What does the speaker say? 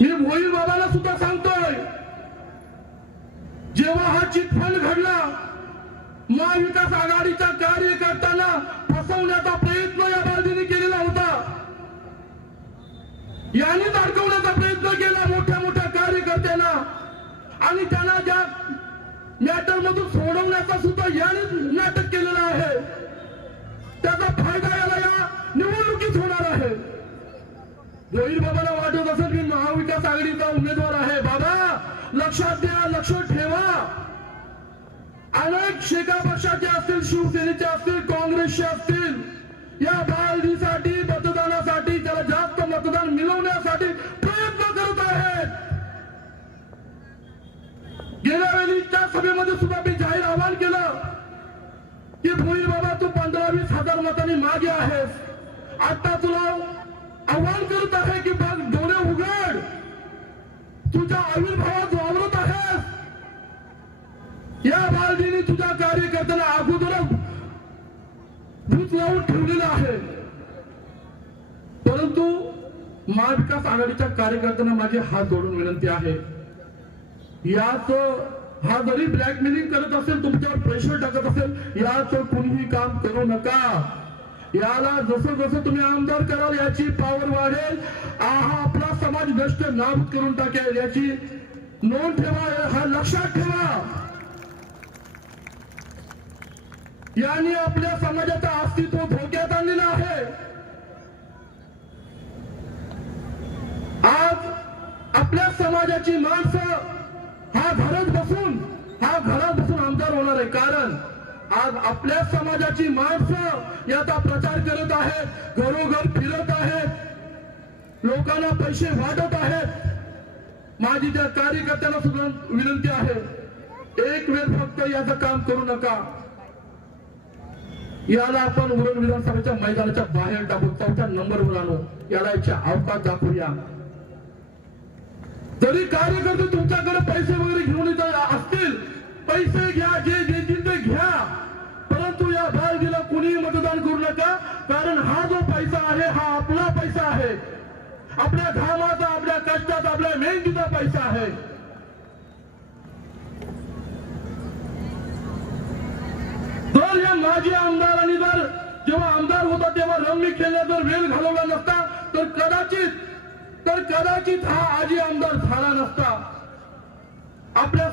मी भोईर बाबाला सुद्धा सांगतोय. जेव्हा हा चिटफंड घडला महाविकास आघाडीच्या कार्यकर्त्यांना फसवण्याचा प्रयत्न या बाजूने केलेला होता. यांनी अडकवण्याचा प्रयत्न केला मोठ्या मोठ्या कार्यकर्त्यांना. आणि त्यांना ज्या मॅटर मधून सोडवण्याचा सुद्धा याने नाटक केलेलं आहे. त्याचा फायदा याला या निवडणुकीत होणार आहे गोविंद बाबाला वाटत असेल की महाविकास आघाडीचा उमेदवार आहे. बाबा लक्षात द्या लक्ष ठेवा. अनेक शेका पक्षाचे असतील शिवसेनेचे असतील काँग्रेसचे असतील या बालदीसाठी मतदानासाठी त्याला जास्त मतदान मिळवण्यासाठी प्रयत्न करत आहेत. गेल्या वेळी त्या सभेमध्ये सुद्धा मी जाहीर आवाहन केलं की भोईर बाबा तू पंधरा वीस हजार मतांनी मागे आहेस. आता तुला आव्हान करत आहे की बघ डोळे उघड. तुझ्या आविर्भावात वावरत आहेस. या बालदीने तुझ्या कार्यकर्त्याला अगोदरच भूत लावून ठेवलेलं आहे. परंतु महाविकास आघाडीच्या कार्यकर्त्यांना माझी हात जोडून विनंती आहे. याच हा जरी ब्लॅकमेलिंग करत असेल तुमच्यावर प्रेशर टाकत असेल याच कुणीही काम करू नका. याला जसं जसं तुम्ही आमदार कराल याची पावर वाढेल. हा आपला समाज नष्ट नाबूद करून टाकेल. याची नोंद ठेवा हा लक्षात ठेवा. यांनी आपल्या समाजाचं अस्तित्व धोक्यात आणलेलं आहे. आज आपल्या समाजाची माणसं हा घरात बसून हा घरात बसून आमदार होणार आहे. कारण आज आपल्या समाजाची माणसं याचा प्रचार करत आहेत घरोघर फिरत आहेत लोकांना पैसे वाटत आहेत. माझी त्या कार्यकर्त्यांना सुद्धा विनंती आहे एक वेळ फक्त याचं काम करू नका. याला आपण उरण विधानसभेच्या मैदानाच्या बाहेर टाकू चौथ्या नंबरवर आणू. याला याच्या अवकाश दाखवूया. तरी कार्यकर्ते तुमच्या पैसे वगैरे घेऊन येत असतील पैसे घ्या जे देतील ते घ्या परंतु या बालगीला कुणीही मतदान करू नका कारण हा जो पैसा आहे हा आपला पैसा आहे. आपल्या घामाचा आपल्या कष्टाचा आपल्या मेहनतीचा पैसा आहे. जर या माजी आमदारांनी जर जेव्हा आमदार होता तेव्हा रम्मी खेळण्यात जर वेळ घालवला नसता तर कदाचित तर कदाचित हा आजी आमदार झाला नसता. आपल्या